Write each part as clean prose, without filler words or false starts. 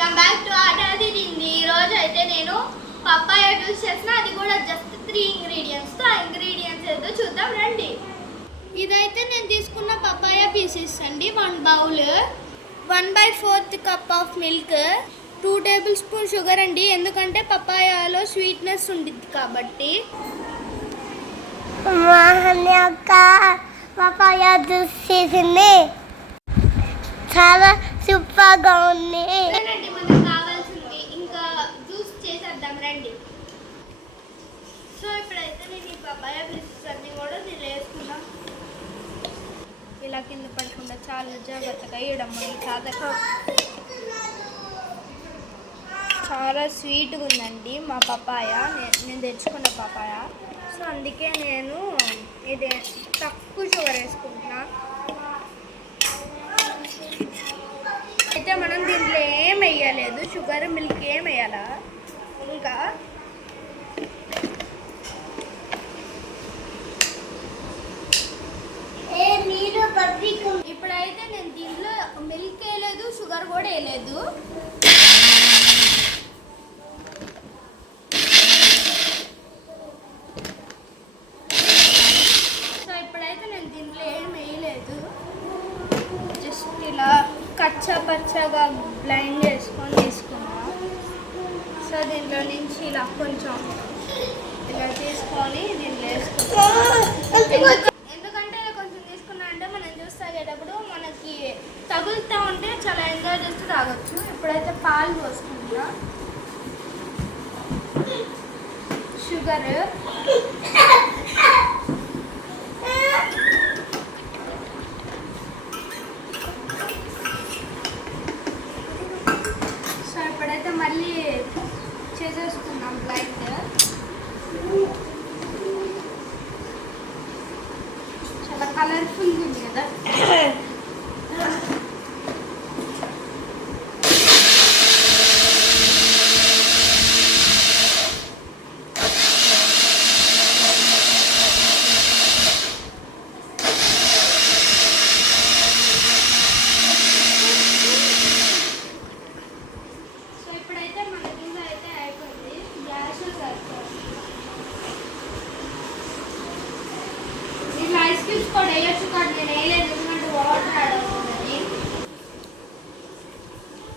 Welcome back to ఆట తినింది. ఈరోజు అయితే నేను పప్పాయ జ్యూస్ చేసిన, అది కూడా జస్ట్ 3 ఇంగ్రీడియంట్స్తో. ఆ ఇంగ్రీడియంట్స్ ఏదో చూద్దాం రండి. ఇదైతే నేను తీసుకున్న పప్పాయ పీసెస్ అండి. 1 bowl, 1/4 cup of milk, 2 table spoon sugar అండి, ఎందుకంటే పప్పాయలో స్వీట్నెస్ ఉంటుంది కాబట్టి. పప్పాయ జ్యూస్ చేసింది, చాలా సూపర్గా ఉంది. మనకు కావాల్సింది ఇంకా జ్యూస్ చేసేద్దాం రండి. సో ఇప్పుడైతే నేను ఈ పప్పాయ పీసెస్ అన్నీ కూడా నేను వేసుకున్నాం. ఇలా కింద పడకుండా చాలా జాగ్రత్తగా వేయడం సాధక. చాలా స్వీట్గా ఉందండి మా పప్పాయ, నేను తెచ్చుకున్న పప్పాయ. సో అందుకే నేను ఇది తక్కువ షుగర్ వేసుకుంటున్నా. అయితే మనం దీంట్లో ఏం వేయలేదు, షుగర్ మిల్క్ ఏం వేయాలా. ఇంకా ఇప్పుడైతే నేను దీంట్లో మిల్క్ వేయలేదు, షుగర్ కూడా వేయలేదు. సో ఇప్పుడైతే నేను దీంట్లో ఏం వేయలేదు, జస్ట్ ఇలా కచ్చా పచ్చగా బ్లైండ్ చేసుకొని తీసుకున్నా. సో దీంట్లో నుంచి ఇలా కొంచెం ఇలా తీసుకొని దీంట్లో వేసుకున్నా. ఎందుకంటే కొంచెం తీసుకున్నా అంటే మనం జ్యూస్ తాగేటప్పుడు మనకి తగులుతూ ఉంటే చాలా ఎంజాయ్ చేస్తూ తాగొచ్చు. ఇప్పుడైతే పాలు పోసుకుంటున్నా, షుగర్, సో ఇప్పుడైతే మళ్ళీ చేసేసుకున్నాం బ్లైండ్. చాలా కలర్ఫుల్గా ఉంది కదా. సో ఇప్పుడైతే మన జ్యూస్ అయితే అయిపోయింది. గ్యాస్ సరిపోయింది. దీంట్లో ఐస్ క్యూబ్స్ కూడా వేయచ్చు, కానీ నేను వేయలేదు ఎందుకంటే వాటర్ యాడ్ అవుతుందని.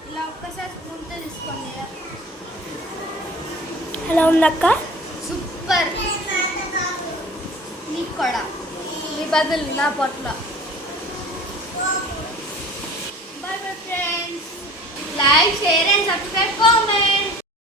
ఇలా ఒక్కసారి స్పూన్తో తీసుకోండి. ఎలా ఉందక్క? సూపర్. నీకు కూడా మీ బదులు నా పొట్ల. By bye friends. Like, share and subscribe.